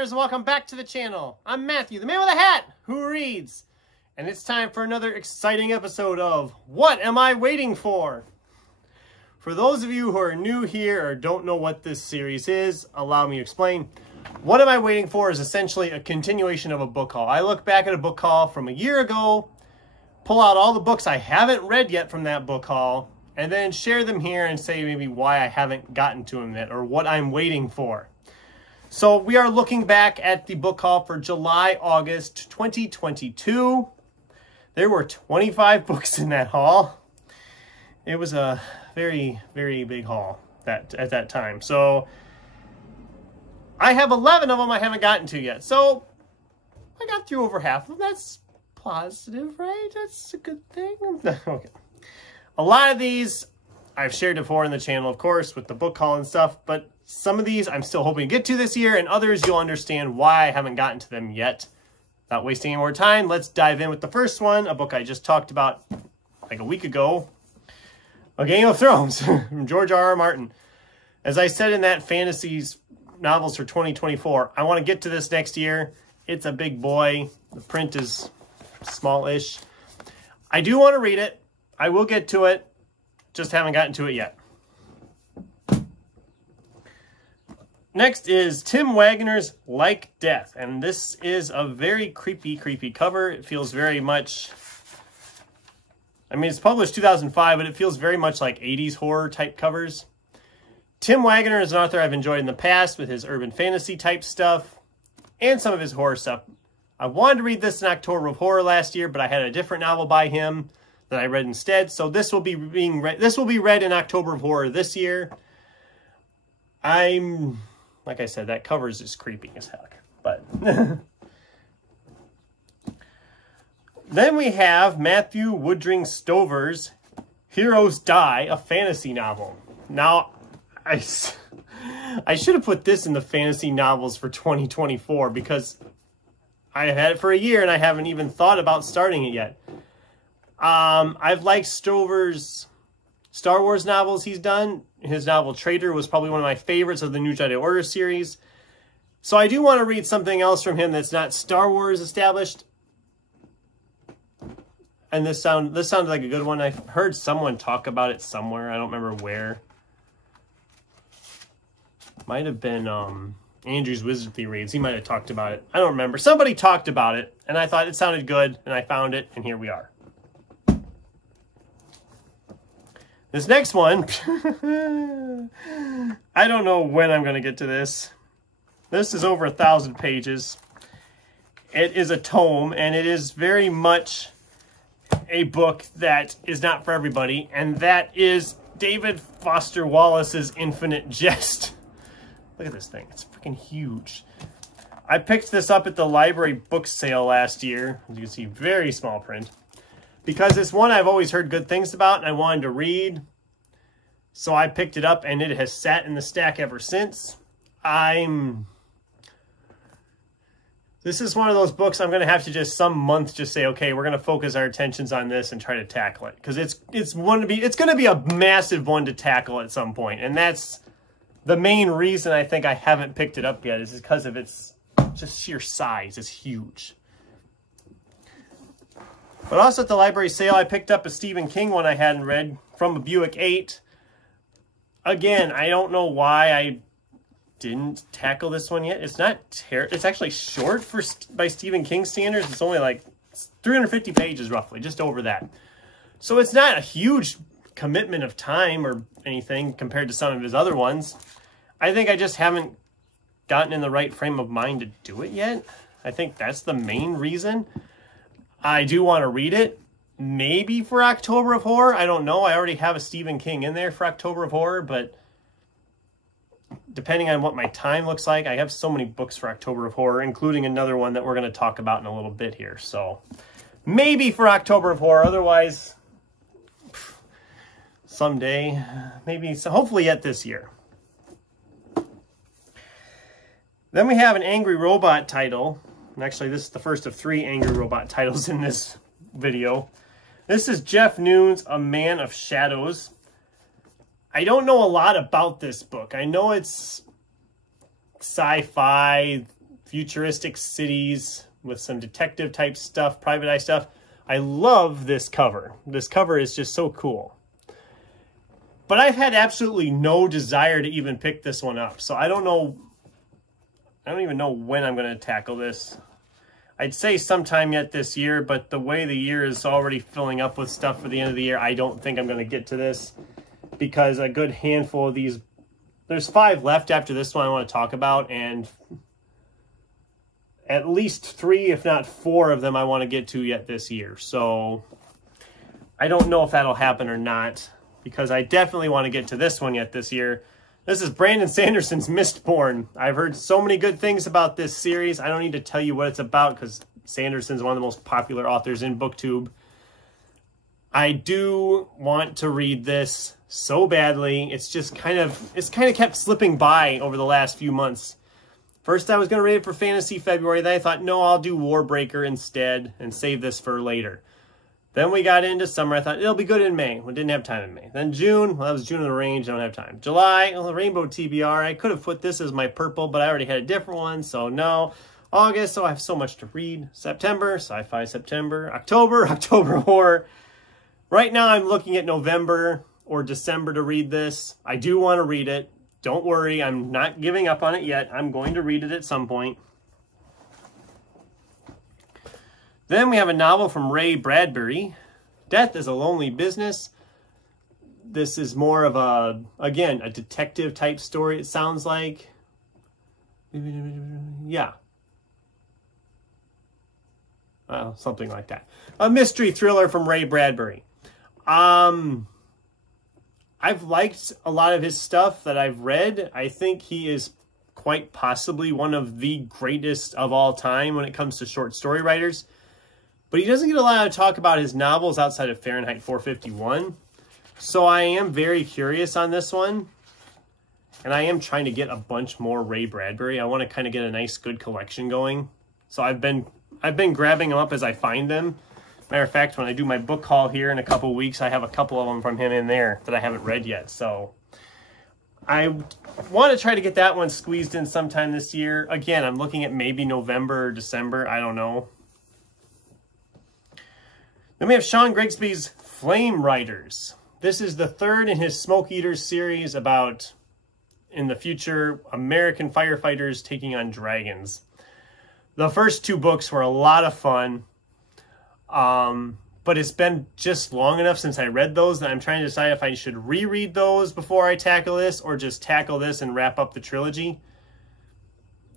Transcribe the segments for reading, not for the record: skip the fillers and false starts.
listeners, welcome back to the channel. I'm Matthew, the man with a hat who reads, and it's time for another exciting episode of What Am I Waiting For? For those of you who are new here or don't know what this series is, allow me to explain. What Am I Waiting For is essentially a continuation of a book haul. I look back at a book haul from a year ago, pull out all the books I haven't read yet from that book haul, and then share them here and say maybe why I haven't gotten to them yet or what I'm waiting for. So we are looking back at the book haul for July-August 2022. There were 25 books in that haul. It was a very, very big haul at that time. So I have 11 of them I haven't gotten to yet. So I got through over half of them. That's positive, right? That's a good thing. Okay. A lot of these I've shared before in the channel, of course, with the book haul and stuff, but some of these I'm still hoping to get to this year, and others you'll understand why I haven't gotten to them yet. Without wasting any more time, let's dive in with the first one, a book I just talked about like a week ago, A Game of Thrones from George R.R. Martin. As I said in that Fantasies Novels for 2024, I want to get to this next year. It's a big boy. The print is smallish. I do want to read it. I will get to it. Just haven't gotten to it yet. Next is Tim Wagner's Like Death, and this is a very creepy cover. It feels very much, I mean, it's published 2005, but it feels very much like 80s horror type covers. Tim Wagner is an author I've enjoyed in the past with his urban fantasy type stuff and some of his horror stuff. I wanted to read this in October of Horror last year, but I had a different novel by him that I read instead. So this will be read in October of Horror this year. Like I said, that cover is just creepy as heck. But then we have Matthew Woodring Stover's Heroes Die, a fantasy novel. Now, I should have put this in the fantasy novels for 2024 because I had it for a year and I haven't even thought about starting it yet. I've liked Stover's Star Wars novels he's done. His novel Traitor was probably one of my favorites of the New Jedi Order series. So I do want to read something else from him that's not Star Wars established. And this sounded like a good one. I've heard someone talk about it somewhere. I don't remember where. Might have been Andrew's Wizardry Reads. He might have talked about it. I don't remember. Somebody talked about it, and I thought it sounded good, and I found it, and here we are. This next one, I don't know when I'm going to get to this. This is over 1,000 pages. It is a tome, and it is very much a book that is not for everybody, and that is David Foster Wallace's Infinite Jest. Look at this thing. It's freaking huge. I picked this up at the library book sale last year. As you can see, very small print. Because it's one I've always heard good things about and I wanted to read. So I picked it up and it has sat in the stack ever since. This is one of those books I'm going to have to just some month just say, okay, we're going to focus our attentions on this and try to tackle it. Because it's going to be a massive one to tackle at some point. And that's the main reason I think I haven't picked it up yet is because of its just sheer size. It's huge. But also at the library sale, I picked up a Stephen King one I hadn't read, From a Buick 8. Again, I don't know why I didn't tackle this one yet. It's not it's actually short by Stephen King standards. It's only like 350 pages roughly, just over that. So it's not a huge commitment of time or anything compared to some of his other ones. I think I just haven't gotten in the right frame of mind to do it yet. I think that's the main reason. I do want to read it, maybe for October of Horror. I don't know. I already have a Stephen King in there for October of Horror, but depending on what my time looks like, I have so many books for October of Horror, including another one that we're going to talk about in a little bit here. So maybe for October of Horror. Otherwise, someday, maybe, so hopefully yet this year. Then we have an Angry Robot title. And actually, this is the first of 3 Angry Robot titles in this video. This is Jeff Noon's A Man of Shadows. I don't know a lot about this book. I know it's sci-fi futuristic cities with some detective type stuff, private eye stuff. I love this cover. This cover is just so cool. But I've had absolutely no desire to even pick this one up. So I don't know. I don't even know when I'm going to tackle this. I'd say sometime yet this year, but the way the year is already filling up with stuff for the end of the year, I don't think I'm going to get to this, because a good handful of these, there's 5 left after this one I want to talk about, and at least 3, if not 4 of them I want to get to yet this year. So I don't know if that'll happen or not, because I definitely want to get to this one yet this year. This is Brandon Sanderson's Mistborn. I've heard so many good things about this series. I don't need to tell you what it's about, because Sanderson's one of the most popular authors in BookTube. I do want to read this so badly. It's kind of kept slipping by over the last few months. First I was going to read it for Fantasy February. Then I thought, no, I'll do Warbreaker instead and save this for later. Then we got into summer. I thought it'll be good in May. We didn't have time in May. Then June. Well, that was June of the Range. I don't have time. July. Well, the Rainbow TBR. I could have put this as my purple, but I already had a different one, so no. August. So I have so much to read. September. Sci-Fi September. October. October Horror. Right now I'm looking at November or December to read this. I do want to read it. Don't worry. I'm not giving up on it yet. I'm going to read it at some point. Then we have a novel from Ray Bradbury, Death is a Lonely Business. This is more of a, again, a detective type story, it sounds like. Yeah. Well, something like that. A mystery thriller from Ray Bradbury. I've liked a lot of his stuff that I've read. I think he is quite possibly one of the greatest of all time when it comes to short story writers. But he doesn't get a lot of talk about his novels outside of Fahrenheit 451. So I am very curious on this one. And I am trying to get a bunch more Ray Bradbury. I want to kind of get a nice, good collection going. So I've been grabbing them up as I find them. Matter of fact, when I do my book haul here in a couple weeks, I have a couple of them from him in there that I haven't read yet. So I want to try to get that one squeezed in sometime this year. Again, I'm looking at maybe November or December. I don't know. Then we have Sean Grigsby's Flame Riders. This is the 3rd in his Smoke Eaters series about, in the future, American firefighters taking on dragons. The first 2 books were a lot of fun, but it's been just long enough since I read those that I'm trying to decide if I should reread those before I tackle this or just tackle this and wrap up the trilogy.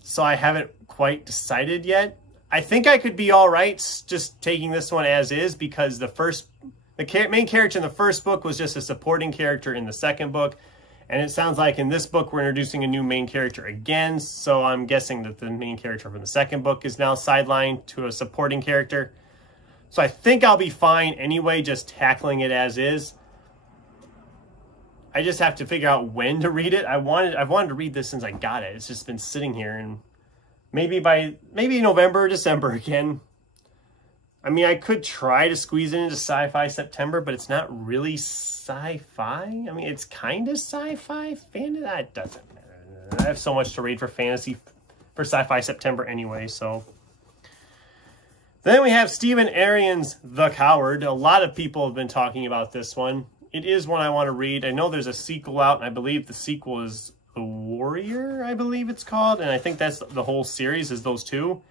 So I haven't quite decided yet. I think I could be all right just taking this one as is, because the main character in the first book was just a supporting character in the second book. And it sounds like in this book we're introducing a new main character again. So I'm guessing that the main character from the second book is now sidelined to a supporting character. So I think I'll be fine anyway, just tackling it as is. I just have to figure out when to read it. I've wanted to read this since I got it. It's just been sitting here, and maybe November or December again. I mean, I could try to squeeze it into Sci-Fi September, but it's not really sci-fi. I mean, it's kind of sci-fi. That doesn't matter. I have so much to read for Sci-Fi September anyway, so. Then we have Stephen Arian's The Coward. A lot of people have been talking about this one. It is one I want to read. I know there's a sequel out, and I believe the sequel is The Warrior, I believe it's called. And I think that's the whole series is those 2.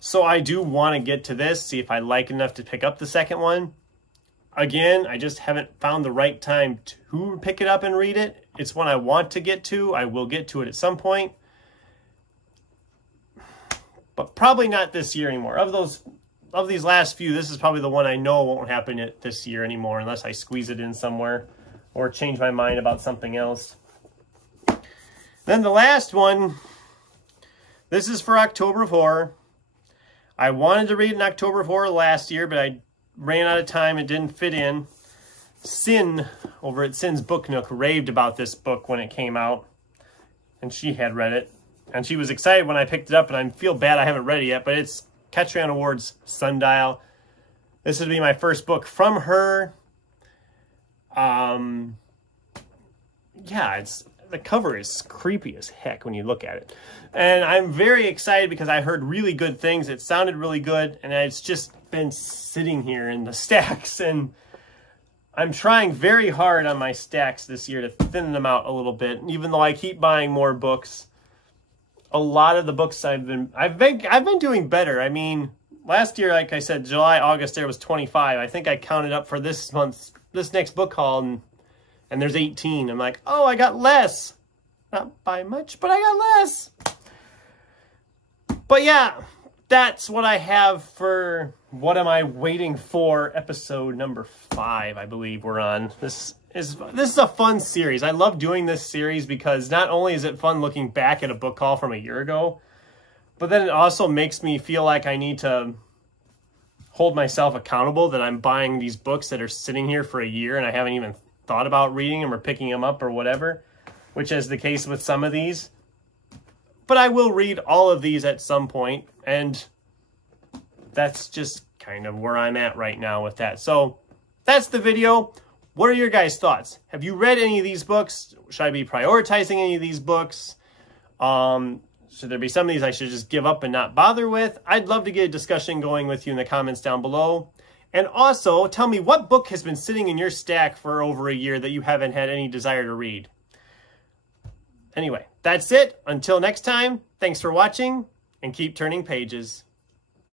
So I do want to get to this, see if I like enough to pick up the second one. Again, I just haven't found the right time to pick it up and read it. It's one I want to get to. I will get to it at some point. But probably not this year anymore. Of these last few, this is probably the one I know won't happen this year anymore unless I squeeze it in somewhere or change my mind about something else. Then the last one, this is for October of Horror. I wanted to read an October of Horror last year, but I ran out of time. It didn't fit in. Sin, over at Sin's Book Nook, raved about this book when it came out. And she had read it. And she was excited when I picked it up, and I feel bad I haven't read it yet, but it's Catriona Ward's Sundial. This would be my first book from her. Yeah, it's the cover is creepy as heck when you look at it. And I'm very excited because I heard really good things. It sounded really good, and it's just been sitting here in the stacks. And I'm trying very hard on my stacks this year to thin them out a little bit. Even though I keep buying more books, a lot of the books I've been doing better. I mean, last year, like I said, July, August, there was 25. I think I counted up for this next book haul, and there's 18. I'm like, oh, I got less. Not by much, but I got less. But yeah, that's what I have for What Am I Waiting For? Episode number 5, I believe we're on. This is a fun series. I love doing this series because not only is it fun looking back at a book haul from a year ago, but then it also makes me feel like I need to hold myself accountable that I'm buying these books that are sitting here for a year and I haven't even thought about reading them or picking them up or whatever, which is the case with some of these. But I will read all of these at some point, and that's just kind of where I'm at right now with that. So that's the video. What are your guys' thoughts? Have you read any of these books? Should I be prioritizing any of these books? Should there be some of these I should just give up and not bother with? I'd love to get a discussion going with you in the comments down below. And also, tell me what book has been sitting in your stack for over a year that you haven't had any desire to read. Anyway, that's it. Until next time, thanks for watching, and keep turning pages.